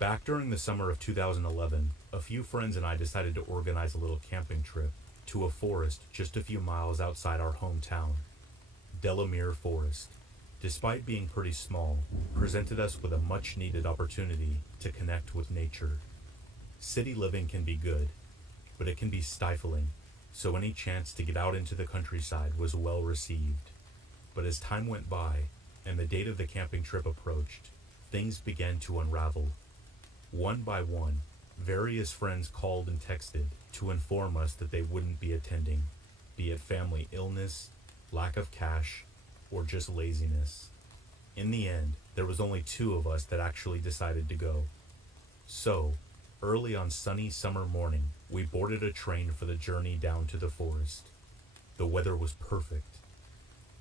Back during the summer of 2011, a few friends and I decided to organize a little camping trip to a forest just a few miles outside our hometown. Delamere Forest, despite being pretty small, presented us with a much needed opportunity to connect with nature. City living can be good, but it can be stifling, so any chance to get out into the countryside was well received. But as time went by and the date of the camping trip approached, things began to unravel. One by one, various friends called and texted to inform us that they wouldn't be attending, be it family illness, lack of cash, or just laziness. In the end, there was only two of us that actually decided to go. So, early on sunny summer morning, we boarded a train for the journey down to the forest. The weather was perfect.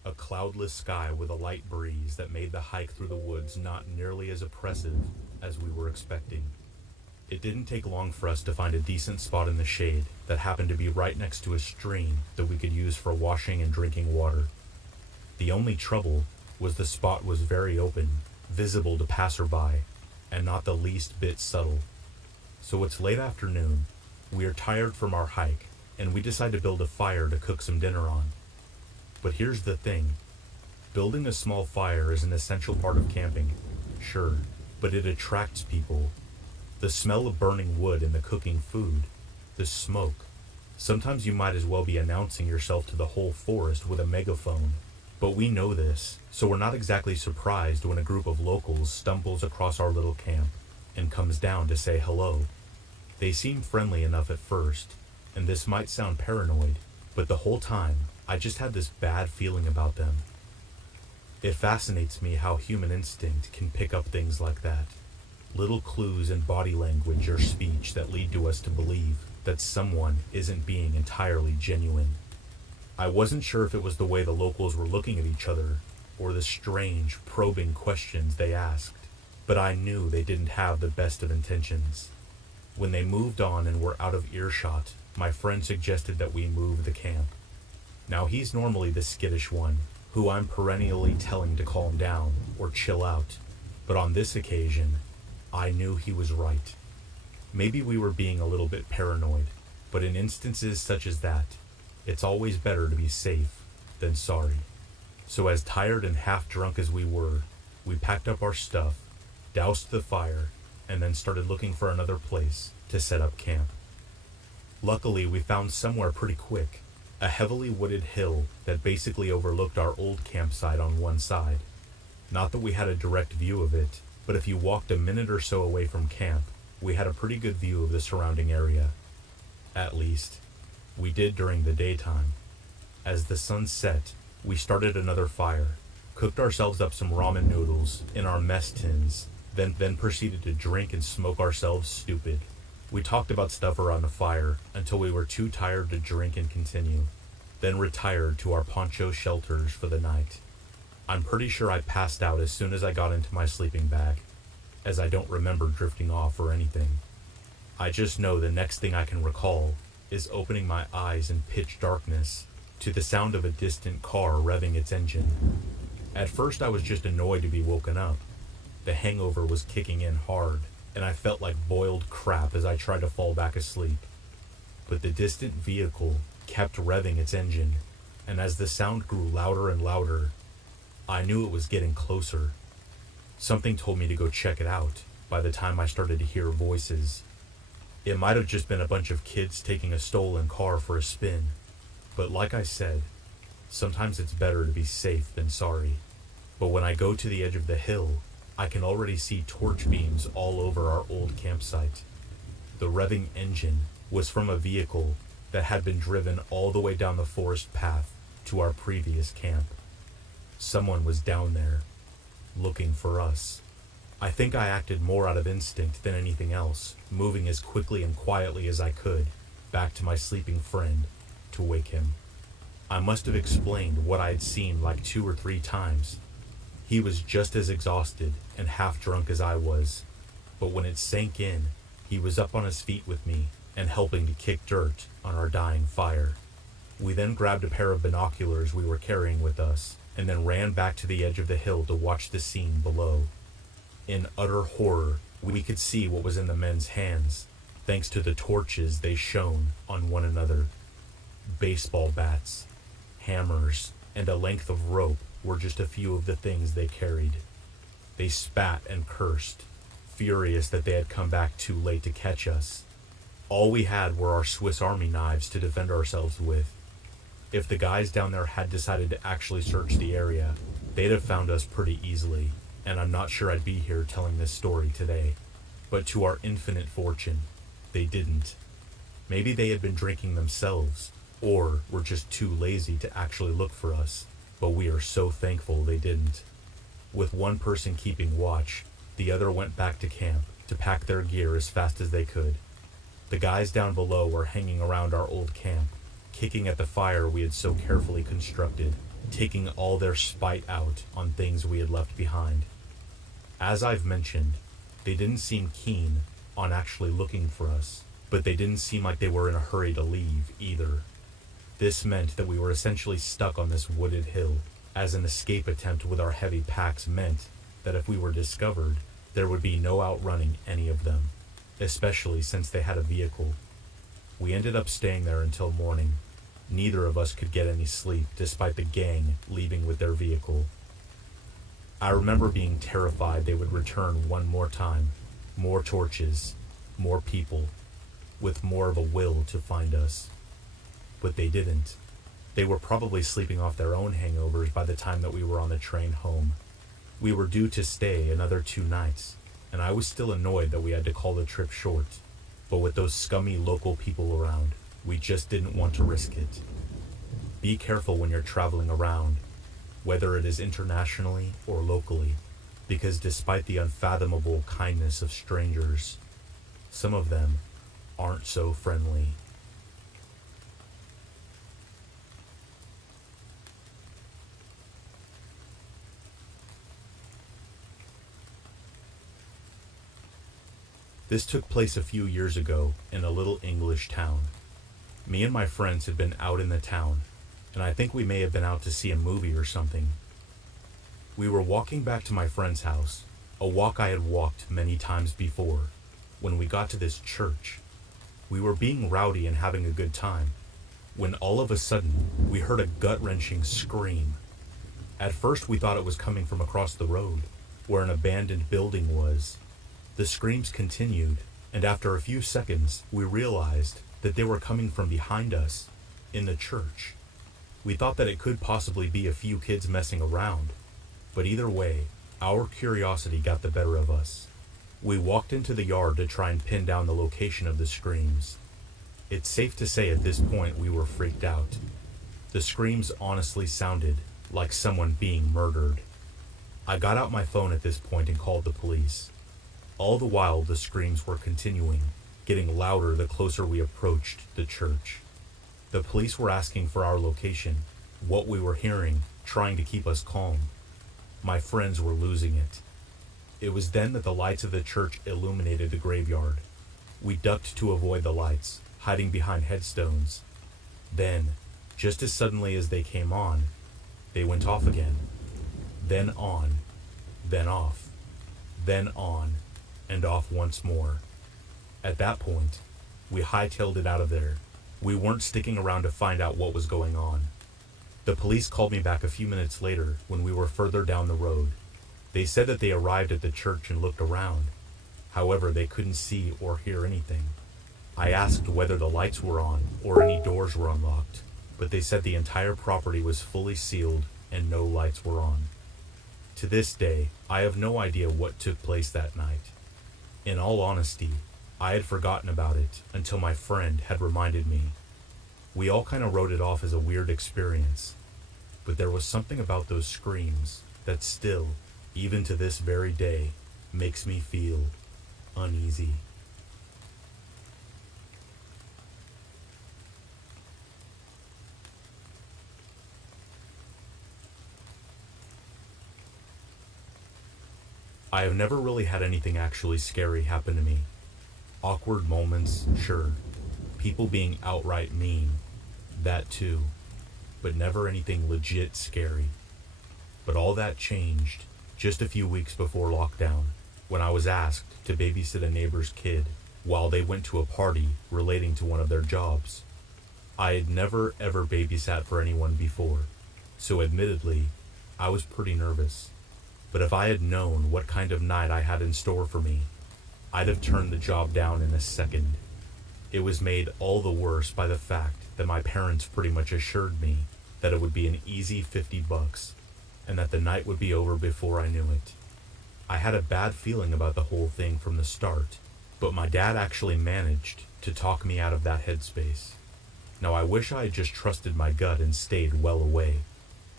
A cloudless sky with a light breeze that made the hike through the woods not nearly as oppressive as we were expecting. It didn't take long for us to find a decent spot in the shade that happened to be right next to a stream that we could use for washing and drinking water. The only trouble was the spot was very open, visible to passerby, and not the least bit subtle. So it's late afternoon, we are tired from our hike, and we decide to build a fire to cook some dinner on. But here's the thing. Building a small fire is an essential part of camping, sure, but it attracts people. The smell of burning wood and the cooking food, the smoke. Sometimes you might as well be announcing yourself to the whole forest with a megaphone. But we know this, so we're not exactly surprised when a group of locals stumbles across our little camp and comes down to say hello. They seem friendly enough at first, and this might sound paranoid, but the whole time, I just had this bad feeling about them. It fascinates me how human instinct can pick up things like that. Little clues in body language or speech that lead to us to believe that someone isn't being entirely genuine. I wasn't sure if it was the way the locals were looking at each other or the strange, probing questions they asked, but I knew they didn't have the best of intentions. When they moved on and were out of earshot, my friend suggested that we move the camp. Now he's normally the skittish one, who I'm perennially telling to calm down or chill out, but on this occasion, I knew he was right. Maybe we were being a little bit paranoid, but in instances such as that, it's always better to be safe than sorry. So as tired and half drunk as we were, we packed up our stuff, doused the fire, and then started looking for another place to set up camp. Luckily, we found somewhere pretty quick, a heavily wooded hill that basically overlooked our old campsite on one side. Not that we had a direct view of it, but if you walked a minute or so away from camp, we had a pretty good view of the surrounding area. At least, we did during the daytime. As the sun set, we started another fire, cooked ourselves up some ramen noodles in our mess tins, then proceeded to drink and smoke ourselves stupid. We talked about stuff around the fire until we were too tired to drink and continue, then retired to our poncho shelters for the night. I'm pretty sure I passed out as soon as I got into my sleeping bag, as I don't remember drifting off or anything. I just know the next thing I can recall is opening my eyes in pitch darkness to the sound of a distant car revving its engine. At first I was just annoyed to be woken up. The hangover was kicking in hard, and I felt like boiled crap as I tried to fall back asleep. But the distant vehicle kept revving its engine, and as the sound grew louder and louder, I knew it was getting closer. Something told me to go check it out by the time I started to hear voices. It might have just been a bunch of kids taking a stolen car for a spin, but like I said, sometimes it's better to be safe than sorry. But when I go to the edge of the hill, I can already see torch beams all over our old campsite. The revving engine was from a vehicle that had been driven all the way down the forest path to our previous camp. Someone was down there, looking for us. I think I acted more out of instinct than anything else, moving as quickly and quietly as I could back to my sleeping friend to wake him. I must have explained what I had seen like 2 or 3 times. He was just as exhausted and half drunk as I was, but when it sank in, he was up on his feet with me and helping to kick dirt on our dying fire. We then grabbed a pair of binoculars we were carrying with us and then ran back to the edge of the hill to watch the scene below. In utter horror, We could see what was in the men's hands, thanks to the torches they shone on one another. Baseball bats, hammers, and a length of rope were just a few of the things they carried. They spat and cursed, furious that they had come back too late to catch us. All we had were our Swiss Army knives to defend ourselves with. If the guys down there had decided to actually search the area, they'd have found us pretty easily, and I'm not sure I'd be here telling this story today. But to our infinite fortune, they didn't. Maybe they had been drinking themselves, or were just too lazy to actually look for us, but we are so thankful they didn't. With one person keeping watch, the other went back to camp to pack their gear as fast as they could. The guys down below were hanging around our old camp, kicking at the fire we had so carefully constructed, taking all their spite out on things we had left behind. As I've mentioned, they didn't seem keen on actually looking for us, but they didn't seem like they were in a hurry to leave either. This meant that we were essentially stuck on this wooded hill, as an escape attempt with our heavy packs meant that if we were discovered, there would be no outrunning any of them, especially since they had a vehicle. We ended up staying there until morning. Neither of us could get any sleep despite the gang leaving with their vehicle. I remember being terrified they would return one more time, more torches, more people, with more of a will to find us. But they didn't. They were probably sleeping off their own hangovers by the time that we were on the train home. We were due to stay another 2 nights, and I was still annoyed that we had to call the trip short. But with those scummy local people around, we just didn't want to risk it. Be careful when you're traveling around, whether it is internationally or locally, because despite the unfathomable kindness of strangers, some of them aren't so friendly. This took place a few years ago in a little English town. Me and my friends had been out in the town, and I think we may have been out to see a movie or something. We were walking back to my friend's house, a walk I had walked many times before, when we got to this church. We were being rowdy and having a good time, when all of a sudden we heard a gut-wrenching scream. At first we thought it was coming from across the road, where an abandoned building was. The screams continued, and after a few seconds, we realized that they were coming from behind us, in the church. We thought that it could possibly be a few kids messing around, but either way, our curiosity got the better of us. We walked into the yard to try and pin down the location of the screams. It's safe to say at this point we were freaked out. The screams honestly sounded like someone being murdered. I got out my phone at this point and called the police. All the while, the screams were continuing, getting louder the closer we approached the church. The police were asking for our location, what we were hearing, trying to keep us calm. My friends were losing it. It was then that the lights of the church illuminated the graveyard. We ducked to avoid the lights, hiding behind headstones. Then, just as suddenly as they came on, they went off again. Then on, then off, then on, and off once more. At that point, we hightailed it out of there. We weren't sticking around to find out what was going on. The police called me back a few minutes later when we were further down the road. They said that they arrived at the church and looked around. However, they couldn't see or hear anything. I asked whether the lights were on or any doors were unlocked, but they said the entire property was fully sealed and no lights were on. To this day, I have no idea what took place that night. In all honesty, I had forgotten about it until my friend had reminded me. We all kind of wrote it off as a weird experience, but there was something about those screams that still, even to this very day, makes me feel uneasy. I have never really had anything actually scary happen to me. Awkward moments, sure. People being outright mean, that too. But never anything legit scary. But all that changed just a few weeks before lockdown. when I was asked to babysit a neighbor's kid while they went to a party relating to one of their jobs. I had never ever babysat for anyone before, so admittedly, I was pretty nervous. But if I had known what kind of night I had in store for me, I'd have turned the job down in a second. It was made all the worse by the fact that my parents pretty much assured me that it would be an easy $50 and that the night would be over before I knew it. I had a bad feeling about the whole thing from the start, but my dad actually managed to talk me out of that headspace. Now I wish I had just trusted my gut and stayed well away.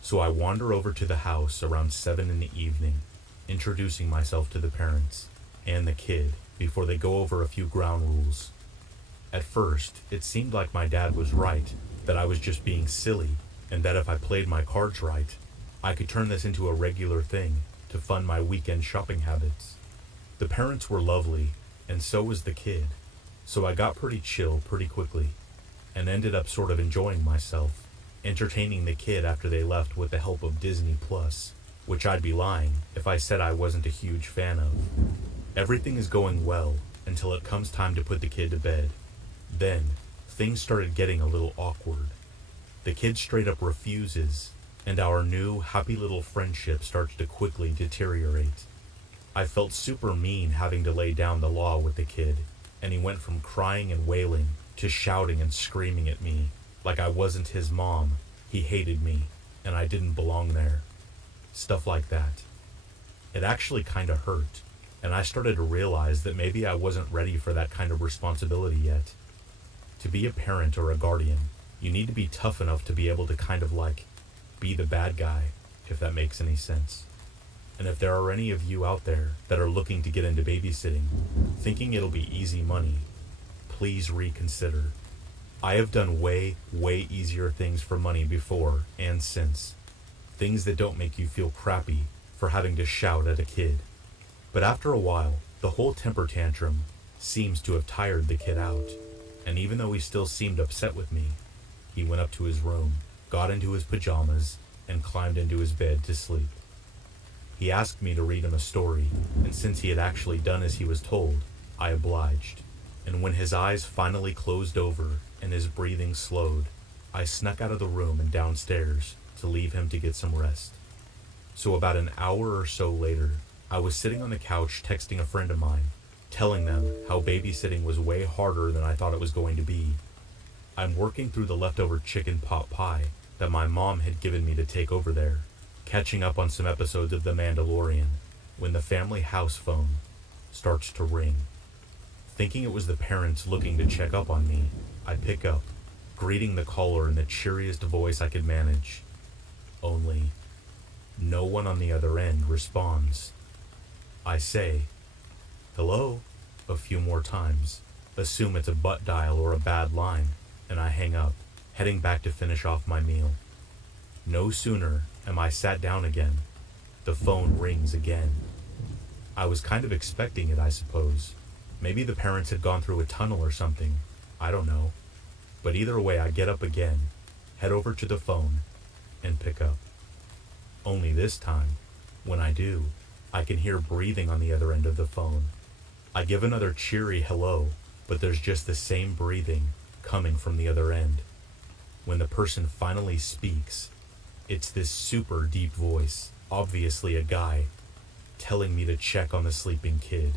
So I wander over to the house around 7 in the evening, introducing myself to the parents and the kid before they go over a few ground rules. At first, it seemed like my dad was right, that I was just being silly, and that if I played my cards right, I could turn this into a regular thing to fund my weekend shopping habits. The parents were lovely, and so was the kid, so I got pretty chill pretty quickly, and ended up sort of enjoying myself, entertaining the kid after they left with the help of Disney Plus, which I'd be lying if I said I wasn't a huge fan of. Everything is going well until it comes time to put the kid to bed. Then, things started getting a little awkward. The kid straight up refuses, and our new, happy little friendship starts to quickly deteriorate. I felt super mean having to lay down the law with the kid, and he went from crying and wailing to shouting and screaming at me like I wasn't his mom, he hated me, and I didn't belong there. Stuff like that. It actually kinda hurt, and I started to realize that maybe I wasn't ready for that kind of responsibility yet. To be a parent or a guardian, you need to be tough enough to be able to kind of like be the bad guy, if that makes any sense. And if there are any of you out there that are looking to get into babysitting, thinking it'll be easy money, please reconsider. I have done way easier things for money before and since. Things that don't make you feel crappy for having to shout at a kid. But after a while, the whole temper tantrum seems to have tired the kid out. And even though he still seemed upset with me, he went up to his room, got into his pajamas, and climbed into his bed to sleep. He asked me to read him a story, and since he had actually done as he was told, I obliged. And when his eyes finally closed over and his breathing slowed, I snuck out of the room and downstairs to leave him to get some rest. So about an hour or so later, I was sitting on the couch texting a friend of mine, telling them how babysitting was way harder than I thought it was going to be. I'm working through the leftover chicken pot pie that my mom had given me to take over there, catching up on some episodes of The Mandalorian, when the family house phone starts to ring. Thinking it was the parents looking to check up on me, I pick up, greeting the caller in the cheeriest voice I could manage. Only, no one on the other end responds. I say, "Hello," a few more times, assume it's a butt dial or a bad line, and I hang up, heading back to finish off my meal. No sooner am I sat down again, the phone rings again. I was kind of expecting it, I suppose. Maybe the parents had gone through a tunnel or something. I don't know. But either way, I get up again, head over to the phone, and pick up. Only this time, when I do, I can hear breathing on the other end of the phone. I give another cheery hello, but there's just the same breathing coming from the other end. When the person finally speaks, it's this super deep voice, obviously a guy, telling me to check on the sleeping kid.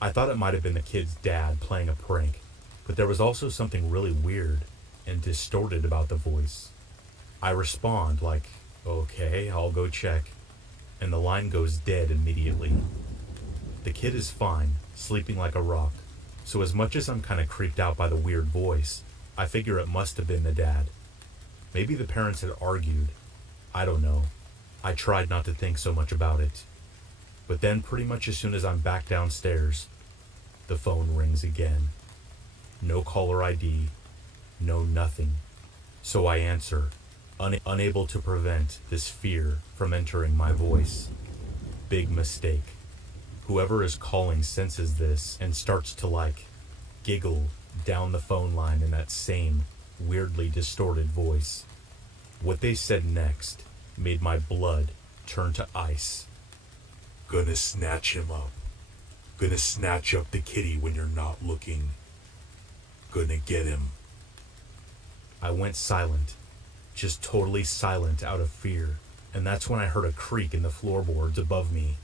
I thought it might have been the kid's dad playing a prank, but there was also something really weird and distorted about the voice. I respond like, "Okay, I'll go check," and the line goes dead immediately. The kid is fine, sleeping like a rock, so as much as I'm kind of creeped out by the weird voice, I figure it must have been the dad. Maybe the parents had argued. I don't know. I tried not to think so much about it. But then pretty much as soon as I'm back downstairs, the phone rings again. No caller ID, no nothing. So I answer, unable to prevent this fear from entering my voice. Big mistake. Whoever is calling senses this and starts to giggle down the phone line in that same weirdly distorted voice. What they said next made my blood turn to ice. "Gonna snatch him up Gonna snatch up the kitty when you're not looking. Gonna get him. I went silent, just totally silent out of fear, and that's when I heard a creak in the floorboards above me.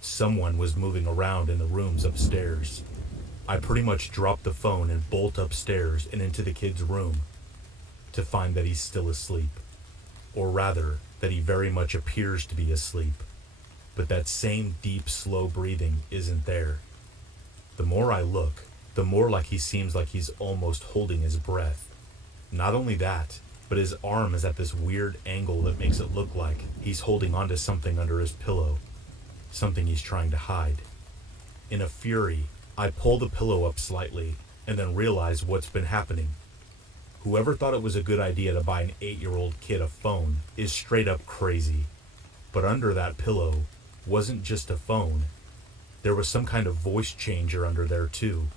Someone was moving around in the rooms upstairs. I pretty much dropped the phone and bolt upstairs and into the kid's room to find that he's still asleep. Or rather, that he very much appears to be asleep. But that same deep, slow breathing isn't there. The more I look, the more like he seems like he's almost holding his breath. Not only that, but his arm is at this weird angle that makes it look like he's holding onto something under his pillow. Something he's trying to hide. In a fury, I pull the pillow up slightly and then realize what's been happening. Whoever thought it was a good idea to buy an 8-year-old kid a phone is straight up crazy. But under that pillow wasn't just a phone. There was some kind of voice changer under there too.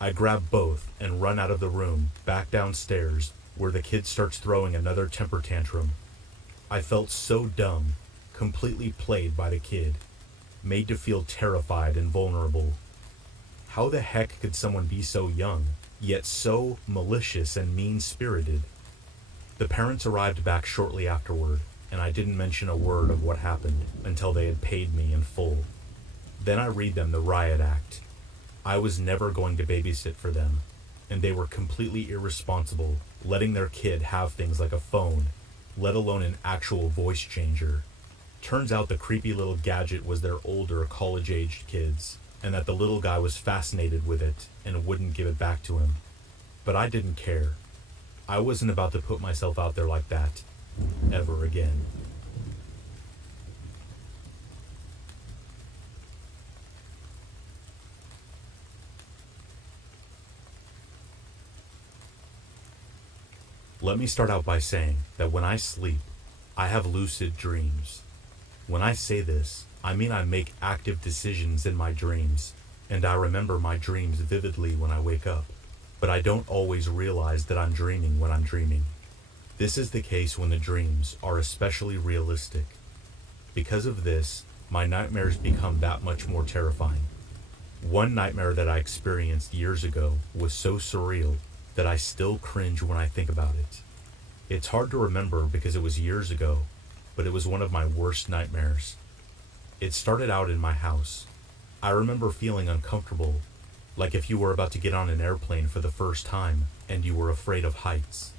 I grab both and run out of the room, back downstairs, where the kid starts throwing another temper tantrum. I felt so dumb, completely played by the kid, made to feel terrified and vulnerable. How the heck could someone be so young, yet so malicious and mean-spirited? The parents arrived back shortly afterward, and I didn't mention a word of what happened until they had paid me in full. Then I read them the riot act. I was never going to babysit for them, and they were completely irresponsible, letting their kid have things like a phone, let alone an actual voice changer. Turns out the creepy little gadget was their older, college-aged kids, and that the little guy was fascinated with it and wouldn't give it back to him. But I didn't care. I wasn't about to put myself out there like that, ever again. Let me start out by saying that when I sleep, I have lucid dreams. When I say this, I mean I make active decisions in my dreams, and I remember my dreams vividly when I wake up, but I don't always realize that I'm dreaming when I'm dreaming. This is the case when the dreams are especially realistic. Because of this, my nightmares become that much more terrifying. One nightmare that I experienced years ago was so surreal that I still cringe when I think about it. It's hard to remember because it was years ago, but it was one of my worst nightmares. It started out in my house. I remember feeling uncomfortable, like if you were about to get on an airplane for the first time and you were afraid of heights.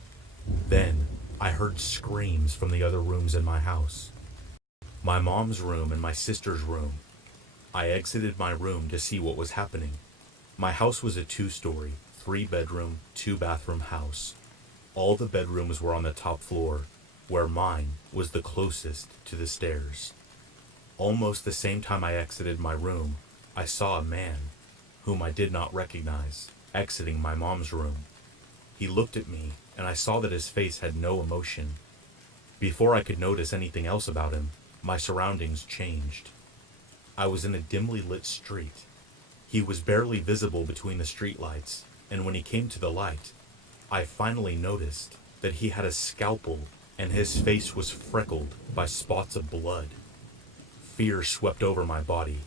Then, I heard screams from the other rooms in my house. My mom's room and my sister's room. I exited my room to see what was happening. My house was a 2-story, 3-bedroom, 2-bathroom house. All the bedrooms were on the top floor, where mine was the closest to the stairs. Almost the same time I exited my room, I saw a man, whom I did not recognize, exiting my mom's room. He looked at me, and I saw that his face had no emotion. Before I could notice anything else about him, my surroundings changed. I was in a dimly lit street. He was barely visible between the streetlights, and when he came to the light, I finally noticed that he had a scalpel and his face was freckled by spots of blood. Fear swept over my body.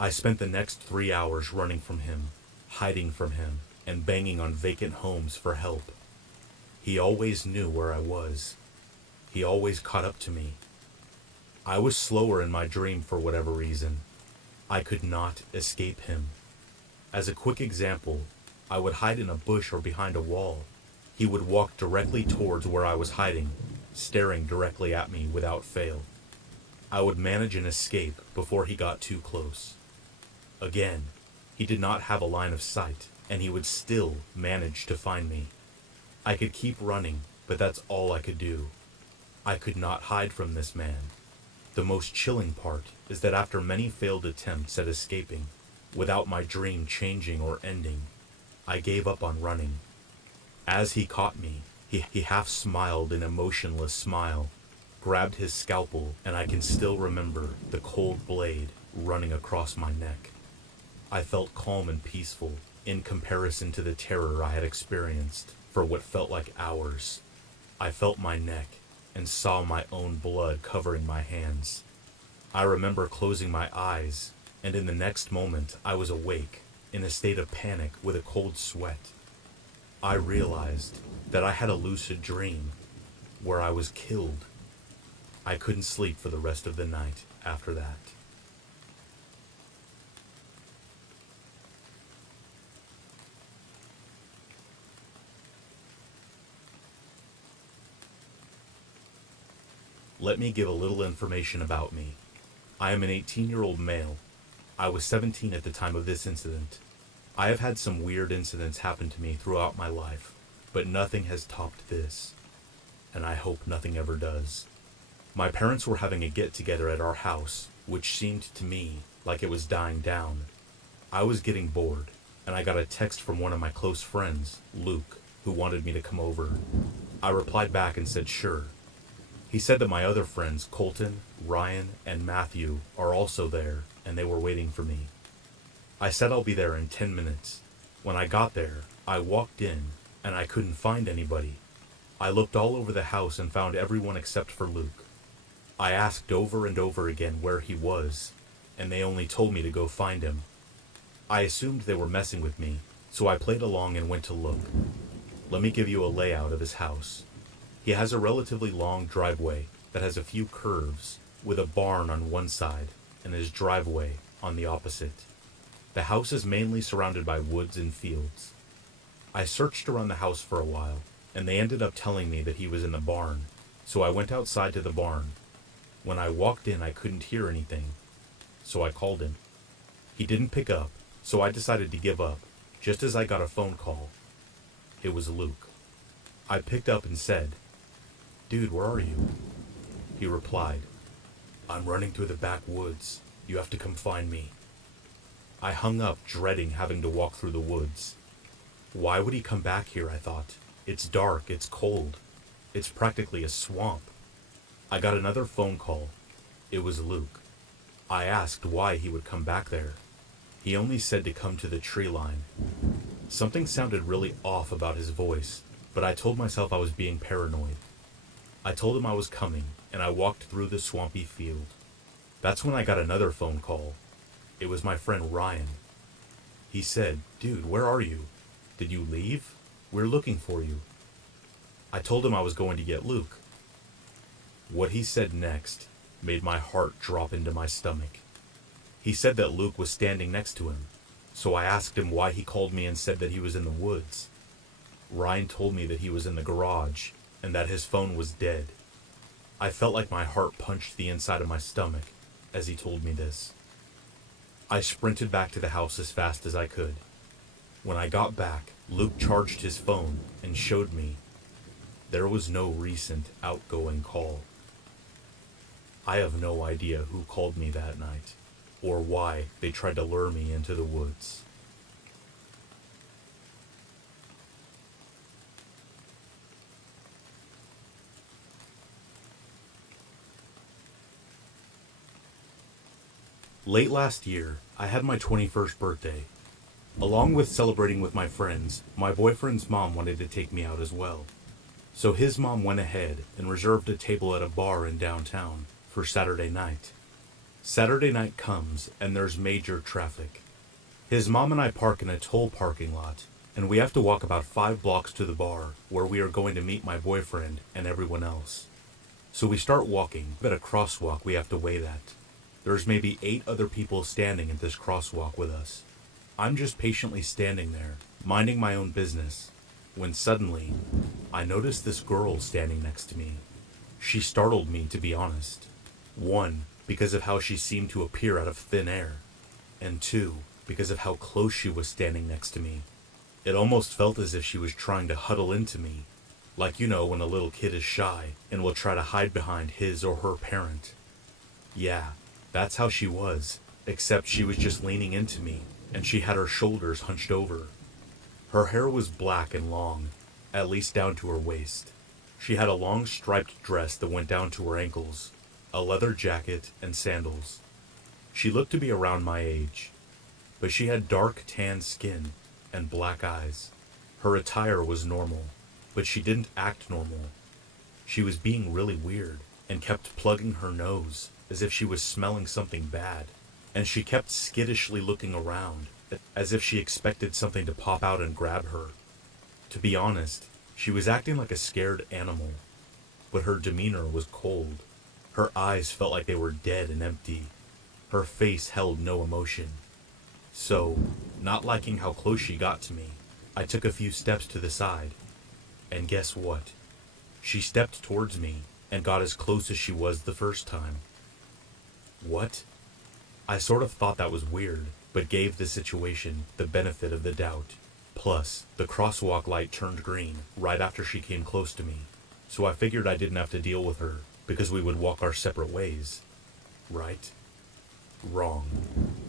I spent the next 3 hours running from him, hiding from him, and banging on vacant homes for help. He always knew where I was. He always caught up to me. I was slower in my dream for whatever reason. I could not escape him. As a quick example, I would hide in a bush or behind a wall. He would walk directly towards where I was hiding, staring directly at me without fail. I would manage an escape before he got too close. Again, he did not have a line of sight, and he would still manage to find me. I could keep running, but that's all I could do. I could not hide from this man. The most chilling part is that after many failed attempts at escaping, without my dream changing or ending, I gave up on running. As he caught me, he half smiled an emotionless smile, grabbed his scalpel, and I can still remember the cold blade running across my neck. I felt calm and peaceful in comparison to the terror I had experienced for what felt like hours. I felt my neck and saw my own blood covering my hands. I remember closing my eyes and in the next moment I was awake, in a state of panic with a cold sweat. I realized that I had a lucid dream where I was killed. I couldn't sleep for the rest of the night after that. Let me give a little information about me. I am an 18-year-old male. I was 17 at the time of this incident. I have had some weird incidents happen to me throughout my life, but nothing has topped this, and I hope nothing ever does. My parents were having a get-together at our house, which seemed to me like it was dying down. I was getting bored, and I got a text from one of my close friends, Luke, who wanted me to come over. I replied back and said sure. He said that my other friends, Colton, Ryan, and Matthew, are also there, and they were waiting for me. I said I'll be there in 10 minutes. When I got there, I walked in, and I couldn't find anybody. I looked all over the house and found everyone except for Luke. I asked over and over again where he was, and they only told me to go find him. I assumed they were messing with me, so I played along and went to look. Let me give you a layout of his house. He has a relatively long driveway that has a few curves, with a barn on one side and his driveway on the opposite. The house is mainly surrounded by woods and fields. I searched around the house for a while, and they ended up telling me that he was in the barn, so I went outside to the barn. When I walked in, I couldn't hear anything, so I called him. He didn't pick up, so I decided to give up, just as I got a phone call. It was Luke. I picked up and said, "Dude, where are you?" He replied, "I'm running through the backwoods. You have to come find me." I hung up, dreading having to walk through the woods. Why would he come back here, I thought. It's dark, it's cold. It's practically a swamp. I got another phone call. It was Luke. I asked why he would come back there. He only said to come to the tree line. Something sounded really off about his voice, but I told myself I was being paranoid. I told him I was coming, and I walked through the swampy field. That's when I got another phone call. It was my friend Ryan. He said, "Dude, where are you? Did you leave? We're looking for you." I told him I was going to get Luke. What he said next made my heart drop into my stomach. He said that Luke was standing next to him, so I asked him why he called me and said that he was in the woods. Ryan told me that he was in the garage and that his phone was dead. I felt like my heart punched the inside of my stomach as he told me this. I sprinted back to the house as fast as I could. When I got back, Luke charged his phone and showed me there was no recent outgoing call. I have no idea who called me that night, or why they tried to lure me into the woods. Late last year, I had my 21st birthday. Along with celebrating with my friends, my boyfriend's mom wanted to take me out as well. So his mom went ahead and reserved a table at a bar in downtown for Saturday night. Saturday night comes and there's major traffic. His mom and I park in a toll parking lot, and we have to walk about 5 blocks to the bar where we are going to meet my boyfriend and everyone else. So we start walking. At a crosswalk we have to wait at. There's maybe 8 other people standing at this crosswalk with us. I'm just patiently standing there, minding my own business, when suddenly, I noticed this girl standing next to me. She startled me, to be honest. 1, because of how she seemed to appear out of thin air, and 2, because of how close she was standing next to me. It almost felt as if she was trying to huddle into me, like you know when a little kid is shy and will try to hide behind his or her parent. Yeah, that's how she was, except she was just leaning into me, and she had her shoulders hunched over. Her hair was black and long, at least down to her waist. She had a long striped dress that went down to her ankles, a leather jacket, and sandals. She looked to be around my age, but she had dark tan skin and black eyes. Her attire was normal, but she didn't act normal. She was being really weird and kept plugging her nose as if she was smelling something bad. and she kept skittishly looking around, as if she expected something to pop out and grab her. To be honest, she was acting like a scared animal, but her demeanor was cold. Her eyes felt like they were dead and empty. Her face held no emotion. So, not liking how close she got to me, I took a few steps to the side. And guess what? She stepped towards me and got as close as she was the first time. What? I sort of thought that was weird, but gave the situation the benefit of the doubt. Plus, the crosswalk light turned green right after she came close to me, so I figured I didn't have to deal with her because we would walk our separate ways. Right? Wrong.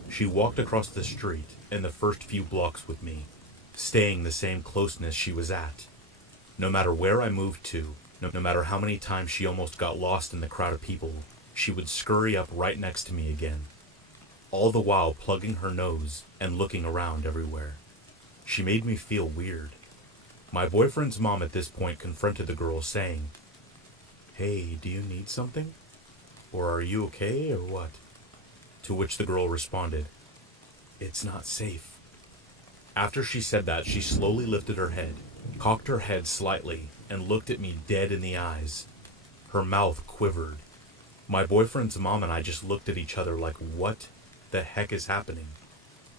She walked across the street in the first few blocks with me, staying the same closeness she was at. No matter where I moved to, no matter how many times she almost got lost in the crowd of people, she would scurry up right next to me again, all the while plugging her nose and looking around everywhere. She made me feel weird. My boyfriend's mom at this point confronted the girl, saying, "Hey, do you need something? Or are you okay, or what?" To which the girl responded, "It's not safe." After she said that, she slowly lifted her head, cocked her head slightly, and looked at me dead in the eyes. Her mouth quivered. My boyfriend's mom and I just looked at each other like, what the heck is happening?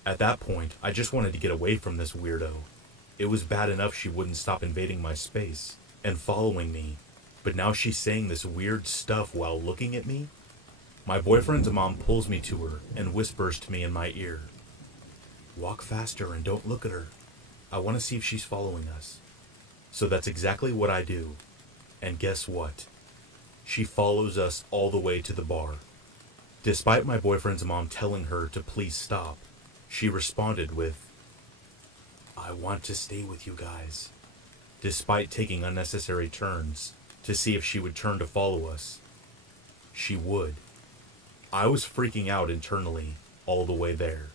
At that point, I just wanted to get away from this weirdo. It was bad enough she wouldn't stop invading my space and following me, but now she's saying this weird stuff while looking at me? My boyfriend's mom pulls me to her and whispers to me in my ear, "Walk faster and don't look at her. I want to see if she's following us." So that's exactly what I do. And guess what? She follows us all the way to the bar. Despite my boyfriend's mom telling her to please stop, she responded with, "I want to stay with you guys," despite taking unnecessary turns to see if she would turn to follow us. She would. I was freaking out internally all the way there.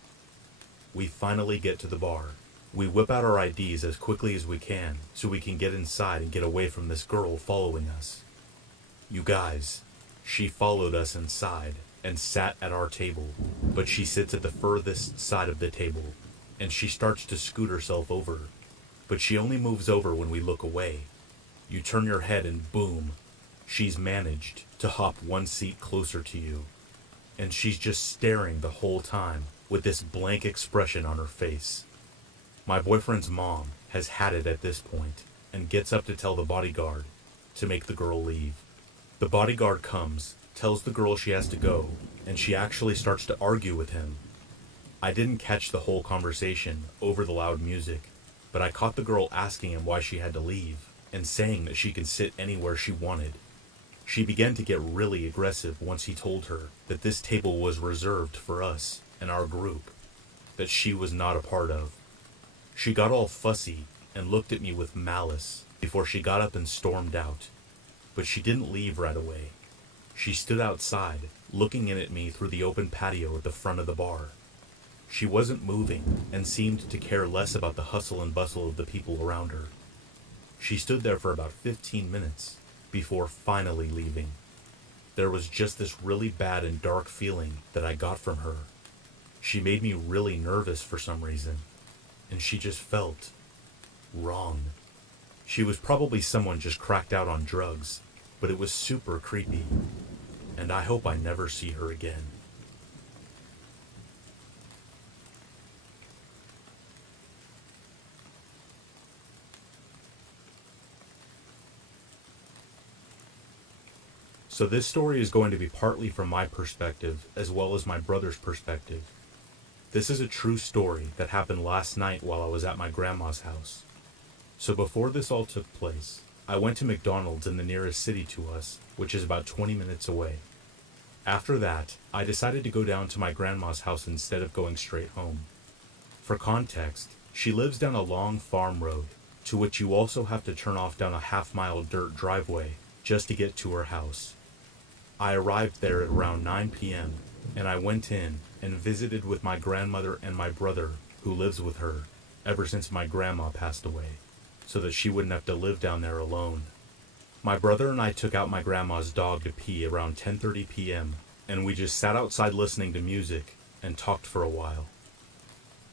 We finally get to the bar. We whip out our IDs as quickly as we can so we can get inside and get away from this girl following us. You guys, she followed us inside and sat at our table, but she sits at the furthest side of the table, and she starts to scoot herself over, but she only moves over when we look away. You turn your head and boom, she's managed to hop one seat closer to you, and she's just staring the whole time with this blank expression on her face. My boyfriend's mom has had it at this point and gets up to tell the bodyguard to make the girl leave. The bodyguard comes, tells the girl she has to go, and she actually starts to argue with him. I didn't catch the whole conversation over the loud music, but I caught the girl asking him why she had to leave and saying that she could sit anywhere she wanted. She began to get really aggressive once he told her that this table was reserved for us and our group, that she was not a part of. She got all fussy and looked at me with malice before she got up and stormed out. But she didn't leave right away. She stood outside, looking in at me through the open patio at the front of the bar. She wasn't moving and seemed to care less about the hustle and bustle of the people around her. She stood there for about 15 minutes before finally leaving. There was just this really bad and dark feeling that I got from her. She made me really nervous for some reason, and she just felt wrong. She was probably someone just cracked out on drugs, but it was super creepy, and I hope I never see her again. So this story is going to be partly from my perspective as well as my brother's perspective. This is a true story that happened last night while I was at my grandma's house. So before this all took place, I went to McDonald's in the nearest city to us, which is about 20 minutes away. After that, I decided to go down to my grandma's house instead of going straight home. For context, she lives down a long farm road, to which you also have to turn off down a half-mile dirt driveway just to get to her house. I arrived there at around 9 p.m., and I went in and visited with my grandmother and my brother, who lives with her, ever since my grandma passed away, so that she wouldn't have to live down there alone. My brother and I took out my grandma's dog to pee around 10:30 p.m., and we just sat outside listening to music and talked for a while.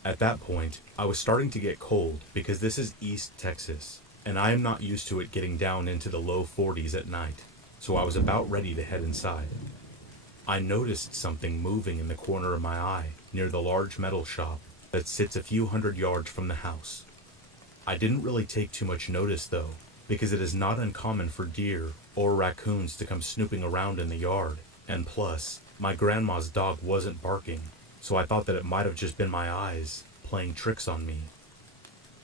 At that point, I was starting to get cold because this is East Texas, and I am not used to it getting down into the low 40s at night, so I was about ready to head inside. I noticed something moving in the corner of my eye near the large metal shop that sits a few hundred yards from the house. I didn't really take too much notice though, because it is not uncommon for deer or raccoons to come snooping around in the yard, and plus, my grandma's dog wasn't barking, so I thought that it might have just been my eyes playing tricks on me.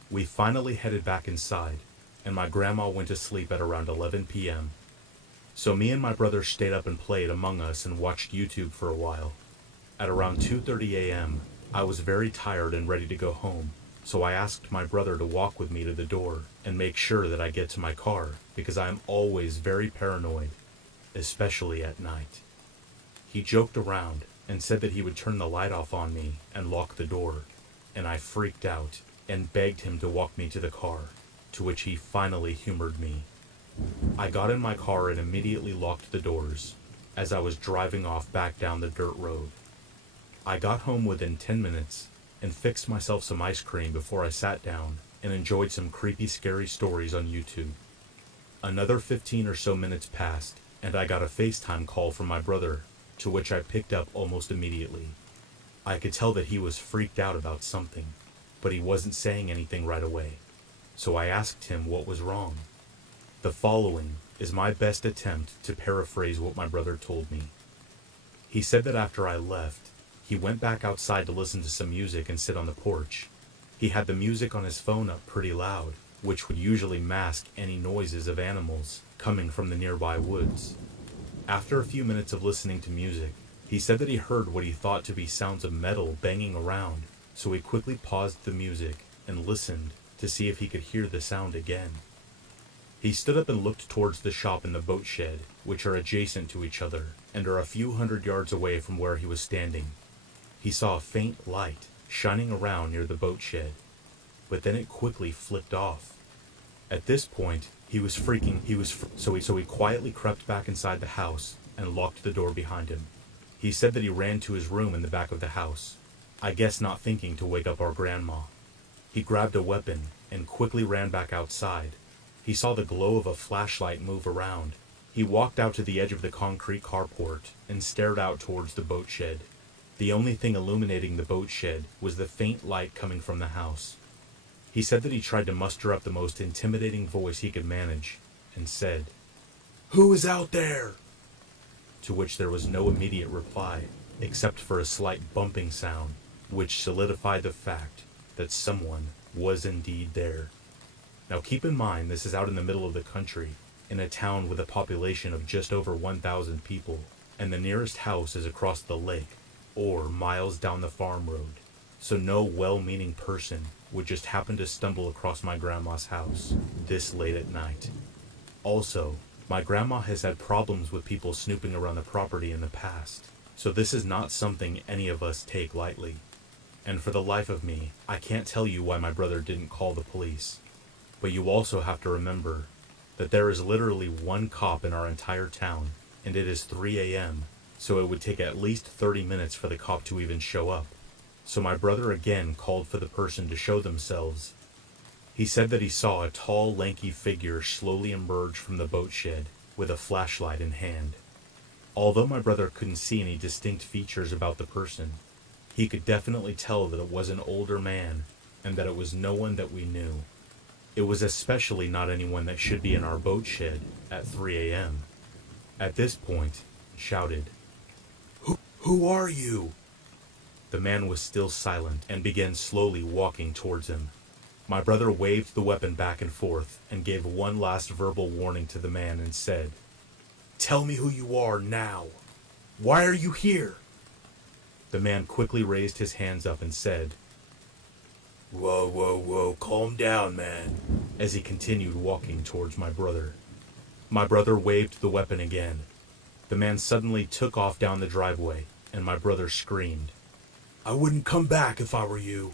We finally headed back inside, and my grandma went to sleep at around 11 p.m. So me and my brother stayed up and played Among Us and watched YouTube for a while. At around 2:30 a.m., I was very tired and ready to go home, so I asked my brother to walk with me to the door and make sure that I get to my car because I am always very paranoid, especially at night. He joked around and said that he would turn the light off on me and lock the door, and I freaked out and begged him to walk me to the car, to which he finally humored me. I got in my car and immediately locked the doors as I was driving off back down the dirt road. I got home within 10 minutes and fixed myself some ice cream before I sat down and enjoyed some creepy, scary stories on YouTube. Another 15 or so minutes passed and I got a FaceTime call from my brother, to which I picked up almost immediately. I could tell that he was freaked out about something, but he wasn't saying anything right away, so I asked him what was wrong. The following is my best attempt to paraphrase what my brother told me. He said that after I left, he went back outside to listen to some music and sit on the porch. He had the music on his phone up pretty loud, which would usually mask any noises of animals coming from the nearby woods. After a few minutes of listening to music, he said that he heard what he thought to be sounds of metal banging around, so he quickly paused the music and listened to see if he could hear the sound again. He stood up and looked towards the shop and the boat shed, which are adjacent to each other and are a few hundred yards away from where he was standing. He saw a faint light shining around near the boat shed, but then it quickly flicked off. At this point, he was freaking, so he quietly crept back inside the house and locked the door behind him. He said that he ran to his room in the back of the house, I guess not thinking to wake up our grandma. He grabbed a weapon and quickly ran back outside. He saw the glow of a flashlight move around. He walked out to the edge of the concrete carport and stared out towards the boat shed. The only thing illuminating the boat shed was the faint light coming from the house. He said that he tried to muster up the most intimidating voice he could manage and said, "Who is out there?" To which there was no immediate reply, except for a slight bumping sound, which solidified the fact that someone was indeed there. Now keep in mind, this is out in the middle of the country, in a town with a population of just over 1,000 people, and the nearest house is across the lake, or miles down the farm road, so no well-meaning person would just happen to stumble across my grandma's house this late at night. Also, my grandma has had problems with people snooping around the property in the past, so this is not something any of us take lightly. And for the life of me, I can't tell you why my brother didn't call the police. But you also have to remember that there is literally one cop in our entire town, and it is 3 a.m., so it would take at least 30 minutes for the cop to even show up. So my brother again called for the person to show themselves. He said that he saw a tall, lanky figure slowly emerge from the boat shed with a flashlight in hand. Although my brother couldn't see any distinct features about the person, he could definitely tell that it was an older man and that it was no one that we knew. It was especially not anyone that should be in our boat shed at 3 a.m. At this point, he shouted, Who are you?" The man was still silent and began slowly walking towards him. My brother waved the weapon back and forth and gave one last verbal warning to the man and said, "Tell me who you are now. Why are you here?" The man quickly raised his hands up and said, Whoa, calm down, man," as he continued walking towards my brother. My brother waved the weapon again. The man suddenly took off down the driveway, and my brother screamed, "I wouldn't come back if I were you."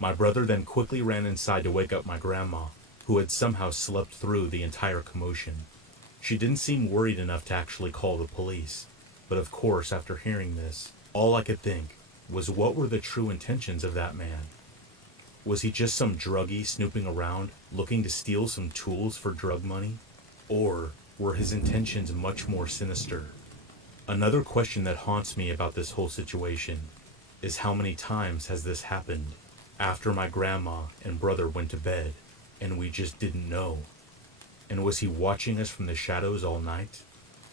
My brother then quickly ran inside to wake up my grandma, who had somehow slept through the entire commotion. She didn't seem worried enough to actually call the police, but of course, after hearing this, All I could think was, what were the true intentions of that man? Was he just some druggie snooping around, looking to steal some tools for drug money? Or were his intentions much more sinister? Another question that haunts me about this whole situation is, how many times has this happened after my grandma and brother went to bed and we just didn't know? And was he watching us from the shadows all night?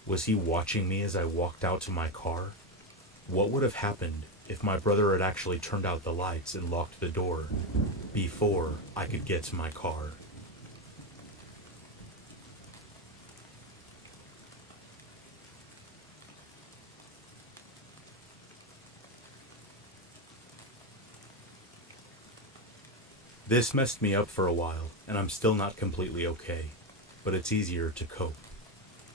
Was he watching me as I walked out to my car? What would have happened if my brother had actually turned out the lights and locked the door before I could get to my car? This messed me up for a while, and I'm still not completely okay, but it's easier to cope.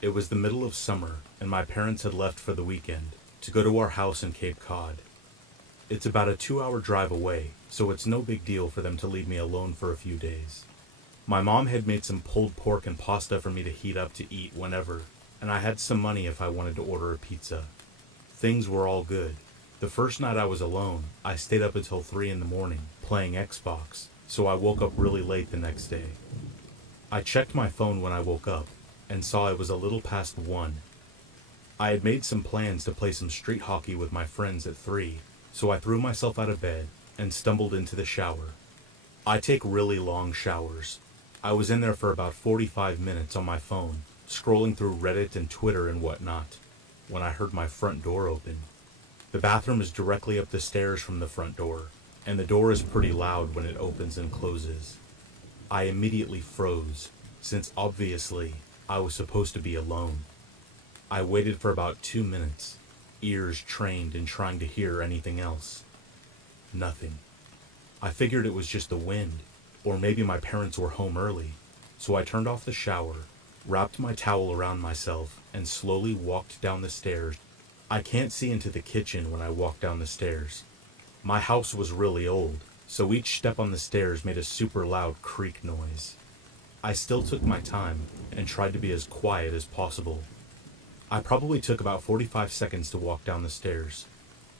It was the middle of summer, and my parents had left for the weekend to go to our house in Cape Cod. It's about a 2-hour drive away, so it's no big deal for them to leave me alone for a few days. My mom had made some pulled pork and pasta for me to heat up to eat whenever, and I had some money if I wanted to order a pizza. Things were all good. The first night I was alone, I stayed up until 3 in the morning playing Xbox, so I woke up really late the next day. I checked my phone when I woke up and saw it was a little past 1. I had made some plans to play some street hockey with my friends at 3, so I threw myself out of bed and stumbled into the shower. I take really long showers. I was in there for about 45 minutes on my phone, scrolling through Reddit and Twitter and whatnot, when I heard my front door open. The bathroom is directly up the stairs from the front door, and the door is pretty loud when it opens and closes. I immediately froze, since obviously I was supposed to be alone. I waited for about 2 minutes, ears trained in trying to hear anything else. Nothing. I figured it was just the wind, or maybe my parents were home early, so I turned off the shower, wrapped my towel around myself, and slowly walked down the stairs. I can't see into the kitchen when I walk down the stairs. My house was really old, so each step on the stairs made a super loud creak noise. I still took my time and tried to be as quiet as possible. I probably took about 45 seconds to walk down the stairs,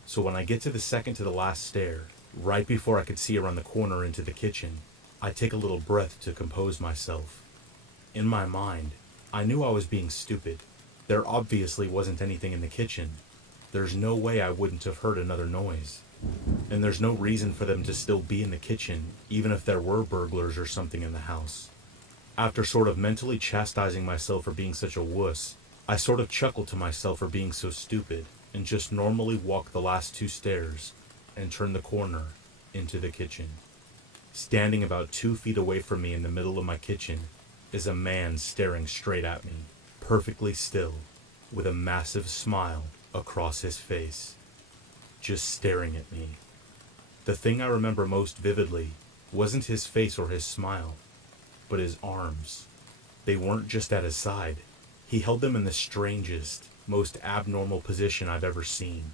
so when I get to the second to the last stair, right before I could see around the corner into the kitchen, I take a little breath to compose myself. In my mind, I knew I was being stupid. There obviously wasn't anything in the kitchen. There's no way I wouldn't have heard another noise. And there's no reason for them to still be in the kitchen, even if there were burglars or something in the house. After sort of mentally chastising myself for being such a wuss, I sort of chuckled to myself for being so stupid, and just normally walked the last 2 stairs and turned the corner into the kitchen. Standing about 2 feet away from me in the middle of my kitchen is a man staring straight at me, perfectly still, with a massive smile across his face, just staring at me. The thing I remember most vividly wasn't his face or his smile, but his arms. They weren't just at his side. He held them in the strangest, most abnormal position I've ever seen.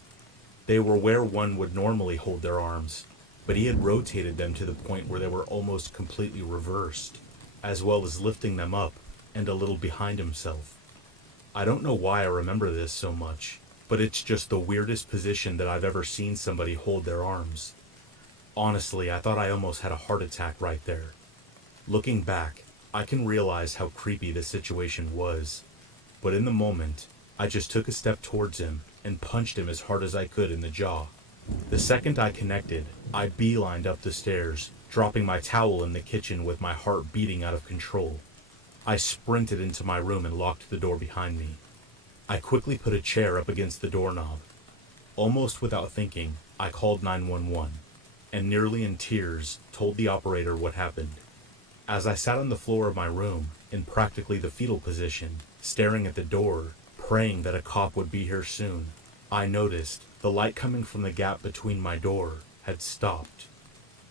They were where one would normally hold their arms, but he had rotated them to the point where they were almost completely reversed, as well as lifting them up and a little behind himself. I don't know why I remember this so much, but it's just the weirdest position that I've ever seen somebody hold their arms. Honestly, I thought I almost had a heart attack right there. Looking back, I can realize how creepy the situation was, but in the moment, I just took a step towards him and punched him as hard as I could in the jaw. The second I connected, I beelined up the stairs, dropping my towel in the kitchen with my heart beating out of control. I sprinted into my room and locked the door behind me. I quickly put a chair up against the doorknob. Almost without thinking, I called 911, and nearly in tears, told the operator what happened. As I sat on the floor of my room, in practically the fetal position, staring at the door, praying that a cop would be here soon, I noticed the light coming from the gap between my door had stopped.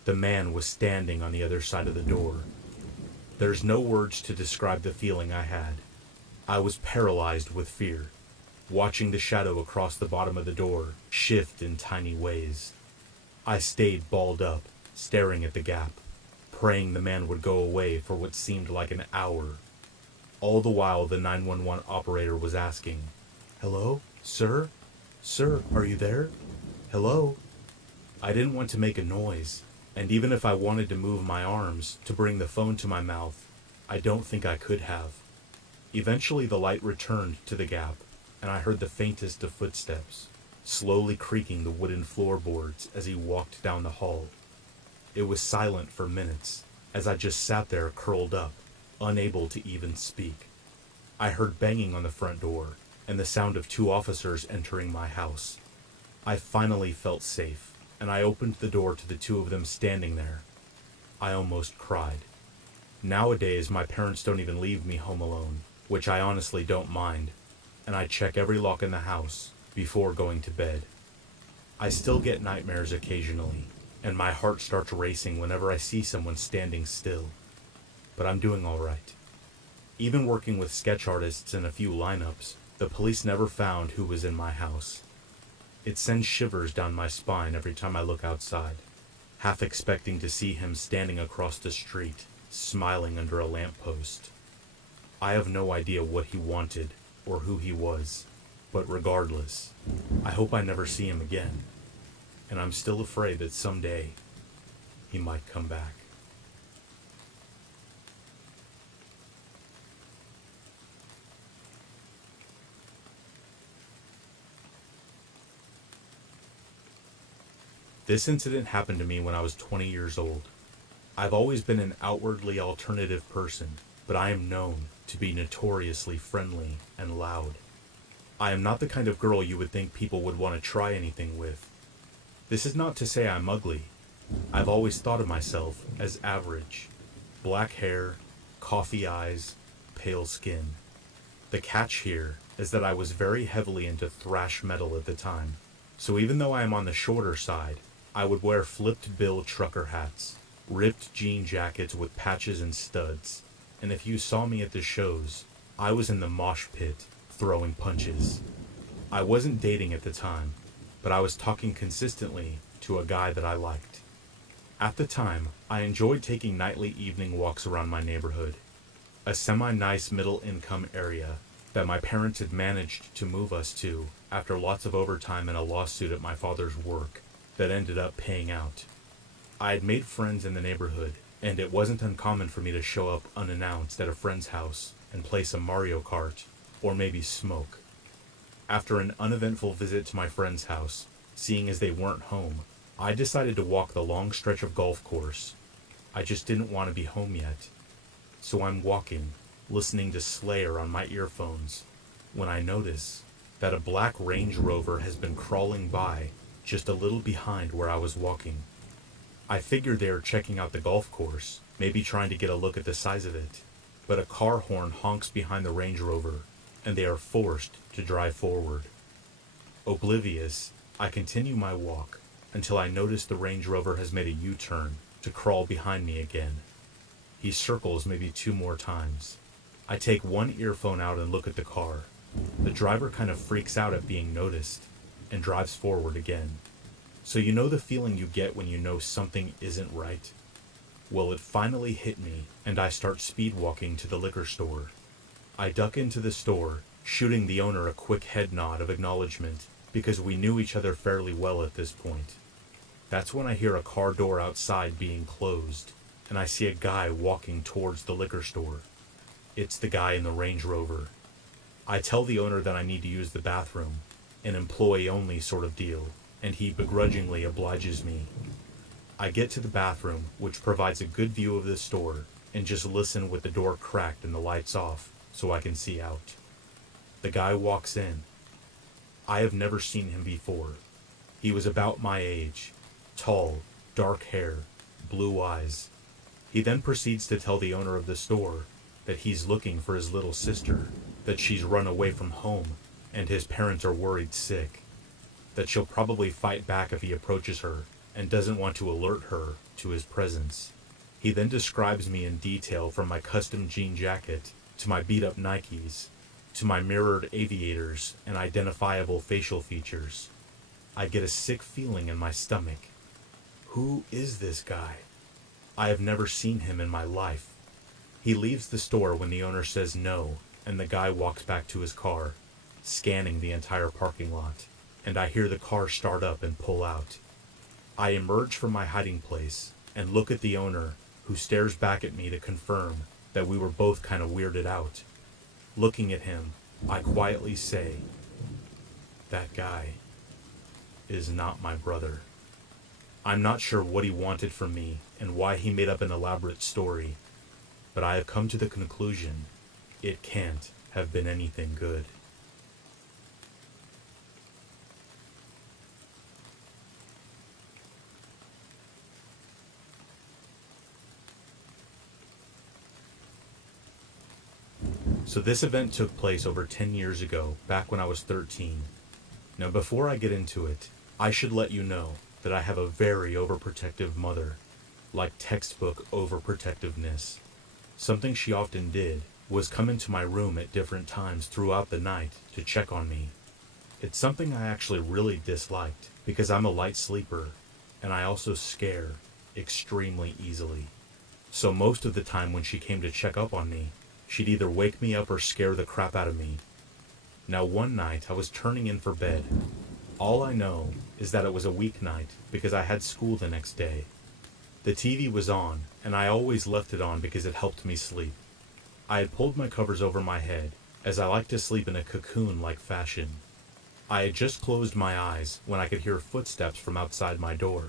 The man was standing on the other side of the door. There's no words to describe the feeling I had. I was paralyzed with fear, watching the shadow across the bottom of the door shift in tiny ways. I stayed balled up, staring at the gap, praying the man would go away for what seemed like an hour. All the while the 911 operator was asking, "Hello, sir? Sir, are you there?" Hello? I didn't want to make a noise, and even if I wanted to move my arms to bring the phone to my mouth, I don't think I could have. Eventually the light returned to the gap, and I heard the faintest of footsteps, slowly creaking the wooden floorboards as he walked down the hall. It was silent for minutes, as I just sat there curled up, unable to even speak. I heard banging on the front door, and the sound of 2 officers entering my house. I finally felt safe, and I opened the door to the 2 of them standing there. I almost cried. Nowadays, my parents don't even leave me home alone, which I honestly don't mind, and I check every lock in the house before going to bed. I still get nightmares occasionally, and my heart starts racing whenever I see someone standing still. But I'm doing all right. Even working with sketch artists in a few lineups, the police never found who was in my house. It sends shivers down my spine every time I look outside, half expecting to see him standing across the street, smiling under a lamppost. I have no idea what he wanted or who he was, but regardless, I hope I never see him again, and I'm still afraid that someday he might come back. This incident happened to me when I was 20 years old. I've always been an outwardly alternative person, but I am known to be notoriously friendly and loud. I am not the kind of girl you would think people would want to try anything with. This is not to say I'm ugly. I've always thought of myself as average. Black hair, coffee eyes, pale skin. The catch here is that I was very heavily into thrash metal at the time, so even though I am on the shorter side, I would wear flipped bill trucker hats, ripped jean jackets with patches and studs, and if you saw me at the shows, I was in the mosh pit, throwing punches. I wasn't dating at the time, but I was talking consistently to a guy that I liked. At the time, I enjoyed taking nightly evening walks around my neighborhood, a semi-nice middle-income area that my parents had managed to move us to after lots of overtime and a lawsuit at my father's work that ended up paying out. I had made friends in the neighborhood, and it wasn't uncommon for me to show up unannounced at a friend's house and play some Mario Kart, or maybe smoke. After an uneventful visit to my friend's house, seeing as they weren't home, I decided to walk the long stretch of golf course. I just didn't want to be home yet. So I'm walking, listening to Slayer on my earphones, when I notice that a black Range Rover has been crawling by just a little behind where I was walking. I figured they were checking out the golf course, maybe trying to get a look at the size of it, but a car horn honks behind the Range Rover, and they are forced to drive forward. Oblivious, I continue my walk until I notice the Range Rover has made a U-turn to crawl behind me again. He circles maybe 2 more times. I take one earphone out and look at the car. The driver kind of freaks out at being noticed and drives forward again. So you know the feeling you get when you know something isn't right? Well, it finally hit me, and I start speed walking to the liquor store. I duck into the store, shooting the owner a quick head nod of acknowledgement, because we knew each other fairly well at this point. That's when I hear a car door outside being closed, and I see a guy walking towards the liquor store. It's the guy in the Range Rover. I tell the owner that I need to use the bathroom, an employee-only sort of deal, and he begrudgingly obliges me. I get to the bathroom, which provides a good view of the store, and just listen with the door cracked and the lights off, so I can see out. The guy walks in. I have never seen him before. He was about my age, tall, dark hair, blue eyes. He then proceeds to tell the owner of the store that he's looking for his little sister, that she's run away from home, and his parents are worried sick, that she'll probably fight back if he approaches her, and doesn't want to alert her to his presence. He then describes me in detail from my custom jean jacket, to my beat-up Nikes, to my mirrored aviators and identifiable facial features. I get a sick feeling in my stomach. Who is this guy? I have never seen him in my life. He leaves the store when the owner says no, and the guy walks back to his car, scanning the entire parking lot. and I hear the car start up and pull out. I emerge from my hiding place and look at the owner, who stares back at me to confirm that we were both kind of weirded out. Looking at him, I quietly say, "That guy is not my brother." I'm not sure what he wanted from me and why he made up an elaborate story, but I have come to the conclusion it can't have been anything good. So this event took place over 10 years ago, back when I was 13. Now before I get into it, I should let you know that I have a very overprotective mother, like textbook overprotectiveness. Something she often did was come into my room at different times throughout the night to check on me. It's something I actually really disliked because I'm a light sleeper and I also scare extremely easily. So most of the time when she came to check up on me, she'd either wake me up or scare the crap out of me. Now one night I was turning in for bed. All I know is that it was a weeknight because I had school the next day. The TV was on, and I always left it on because it helped me sleep. I had pulled my covers over my head, as I like to sleep in a cocoon-like fashion. I had just closed my eyes when I could hear footsteps from outside my door.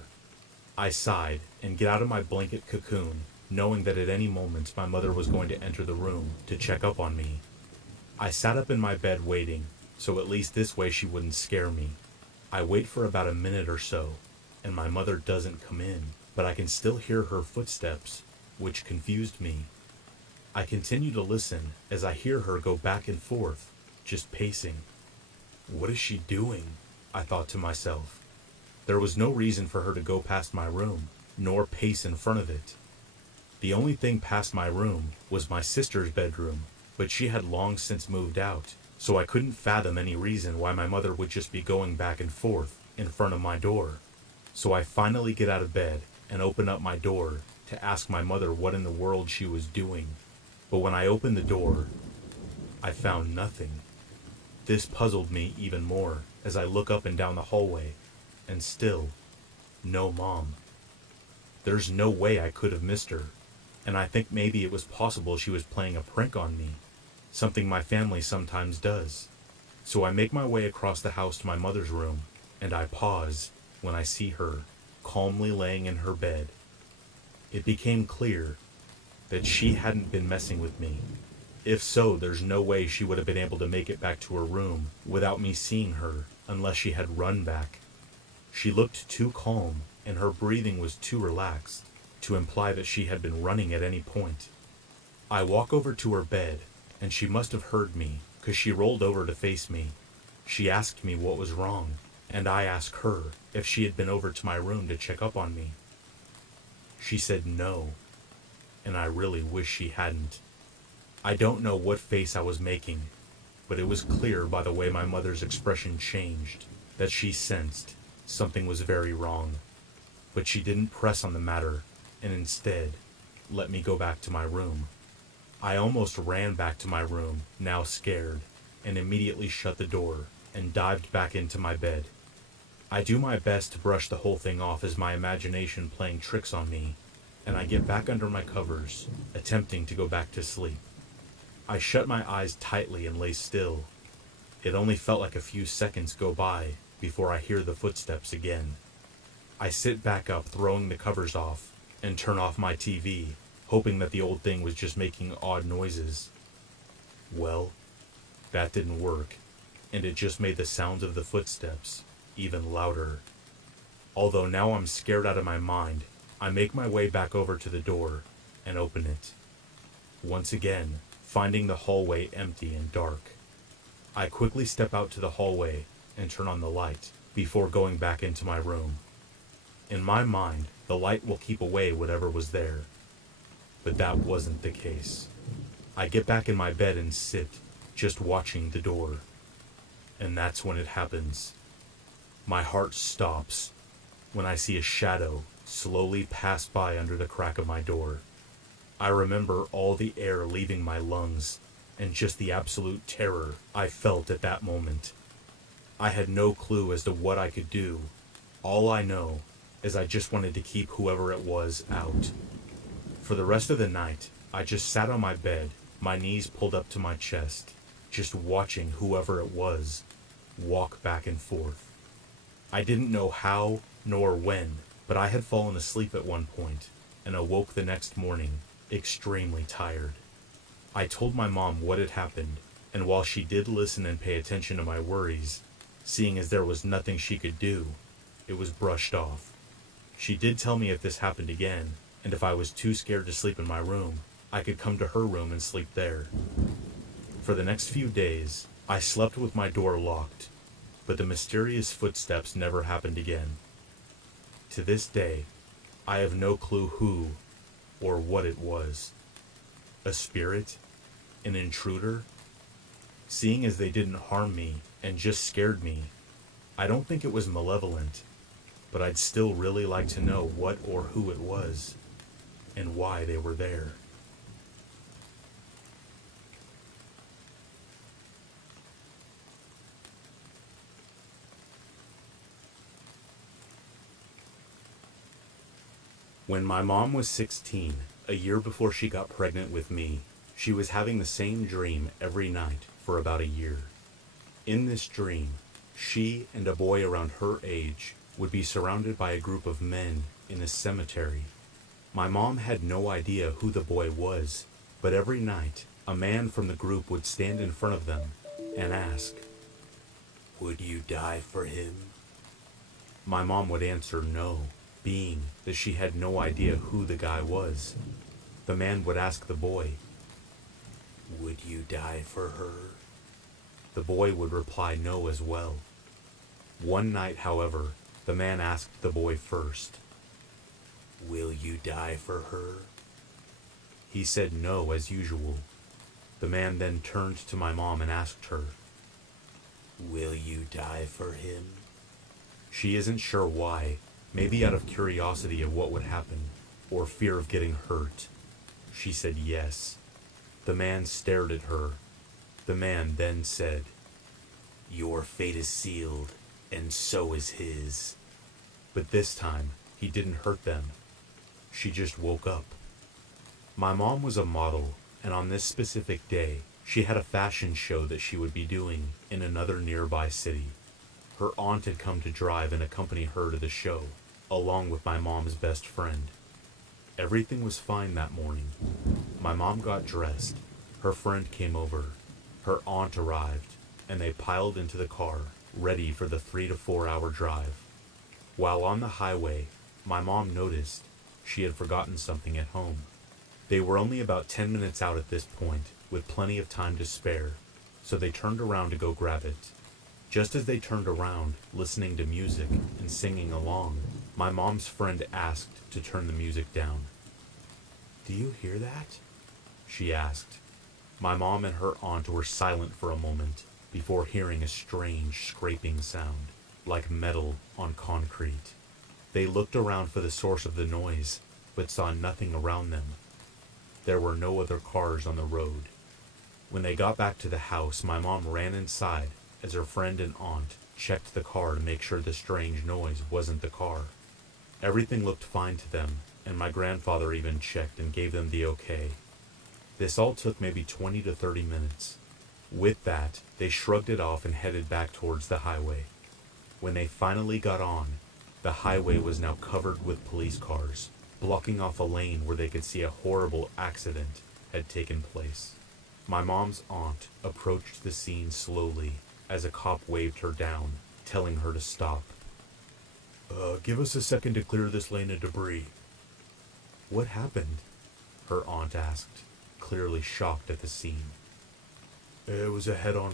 I sighed and get out of my blanket cocoon, knowing that at any moment my mother was going to enter the room to check up on me. I sat up in my bed waiting, so at least this way she wouldn't scare me. I wait for about a minute or so, and my mother doesn't come in, but I can still hear her footsteps, which confused me. I continue to listen as I hear her go back and forth, just pacing. What is she doing? I thought to myself. There was no reason for her to go past my room, nor pace in front of it. The only thing past my room was my sister's bedroom, but she had long since moved out, so I couldn't fathom any reason why my mother would just be going back and forth in front of my door. So I finally get out of bed and open up my door to ask my mother what in the world she was doing. But when I opened the door, I found nothing. This puzzled me even more as I look up and down the hallway, and still, no mom. There's no way I could have missed her, and I think maybe it was possible she was playing a prank on me, something my family sometimes does. So I make my way across the house to my mother's room, and I pause when I see her calmly laying in her bed. It became clear that she hadn't been messing with me. If so, there's no way she would have been able to make it back to her room without me seeing her unless she had run back. She looked too calm and her breathing was too relaxed to imply that she had been running at any point. I walk over to her bed and she must have heard me because she rolled over to face me. She asked me what was wrong, and I asked her if she had been over to my room to check up on me. She said no, and I really wish she hadn't. I don't know what face I was making, but it was clear by the way my mother's expression changed that she sensed something was very wrong. But she didn't press on the matter, and instead let me go back to my room. I almost ran back to my room, now scared, and immediately shut the door and dived back into my bed. I do my best to brush the whole thing off as my imagination playing tricks on me, and I get back under my covers, attempting to go back to sleep. I shut my eyes tightly and lay still. It only felt like a few seconds go by before I hear the footsteps again. I sit back up, throwing the covers off, and turn off my TV, hoping that the old thing was just making odd noises. Well, that didn't work, and it just made the sounds of the footsteps even louder. Although now I'm scared out of my mind, I make my way back over to the door and open it. Once again, finding the hallway empty and dark. I quickly step out to the hallway and turn on the light before going back into my room. In my mind, the light will keep away whatever was there. But that wasn't the case. I get back in my bed and sit, just watching the door. And that's when it happens. My heart stops when I see a shadow slowly pass by under the crack of my door. I remember all the air leaving my lungs and just the absolute terror I felt at that moment. I had no clue as to what I could do. All I know is I just wanted to keep whoever it was out. For the rest of the night, I just sat on my bed, my knees pulled up to my chest, just watching whoever it was walk back and forth. I didn't know how nor when, but I had fallen asleep at one point and awoke the next morning extremely tired. I told my mom what had happened, and while she did listen and pay attention to my worries, seeing as there was nothing she could do, it was brushed off. She did tell me if this happened again, and if I was too scared to sleep in my room, I could come to her room and sleep there. For the next few days, I slept with my door locked, but the mysterious footsteps never happened again. To this day, I have no clue who or what it was. A spirit? An intruder? Seeing as they didn't harm me and just scared me, I don't think it was malevolent, but I'd still really like to know what or who it was and why they were there. When my mom was 16, a year before she got pregnant with me, she was having the same dream every night for about a year. In this dream, she and a boy around her age would be surrounded by a group of men in a cemetery. My mom had no idea who the boy was, but every night, a man from the group would stand in front of them and ask, "Would you die for him?" My mom would answer no, being that she had no idea who the guy was. The man would ask the boy, "Would you die for her?" The boy would reply no as well. One night, however, the man asked the boy first, "Will you die for her?" He said no as usual. The man then turned to my mom and asked her, "Will you die for him?" She isn't sure why, maybe out of curiosity of what would happen, or fear of getting hurt. She said yes. The man stared at her. The man then said, "Your fate is sealed, and so is his." But this time, he didn't hurt them. She just woke up. My mom was a model, and on this specific day, she had a fashion show that she would be doing in another nearby city. Her aunt had come to drive and accompany her to the show, along with my mom's best friend. Everything was fine that morning. My mom got dressed, her friend came over, her aunt arrived, and they piled into the car, ready for the 3 to 4 hour drive. While on the highway, my mom noticed she had forgotten something at home. They were only about 10 minutes out at this point, with plenty of time to spare, so they turned around to go grab it. Just as they turned around, listening to music and singing along, my mom's friend asked to turn the music down. "Do you hear that?" she asked. My mom and her aunt were silent for a moment before hearing a strange scraping sound, like metal on concrete. They looked around for the source of the noise, but saw nothing around them. There were no other cars on the road. When they got back to the house, my mom ran inside as her friend and aunt checked the car to make sure the strange noise wasn't the car. Everything looked fine to them, and my grandfather even checked and gave them the okay. This all took maybe 20 to 30 minutes. With that, they shrugged it off and headed back towards the highway. When they finally got on, the highway was now covered with police cars, blocking off a lane where they could see a horrible accident had taken place. My mom's aunt approached the scene slowly as a cop waved her down, telling her to stop. Give us a second to clear this lane of debris." "What happened?" her aunt asked, clearly shocked at the scene. "It was a head-on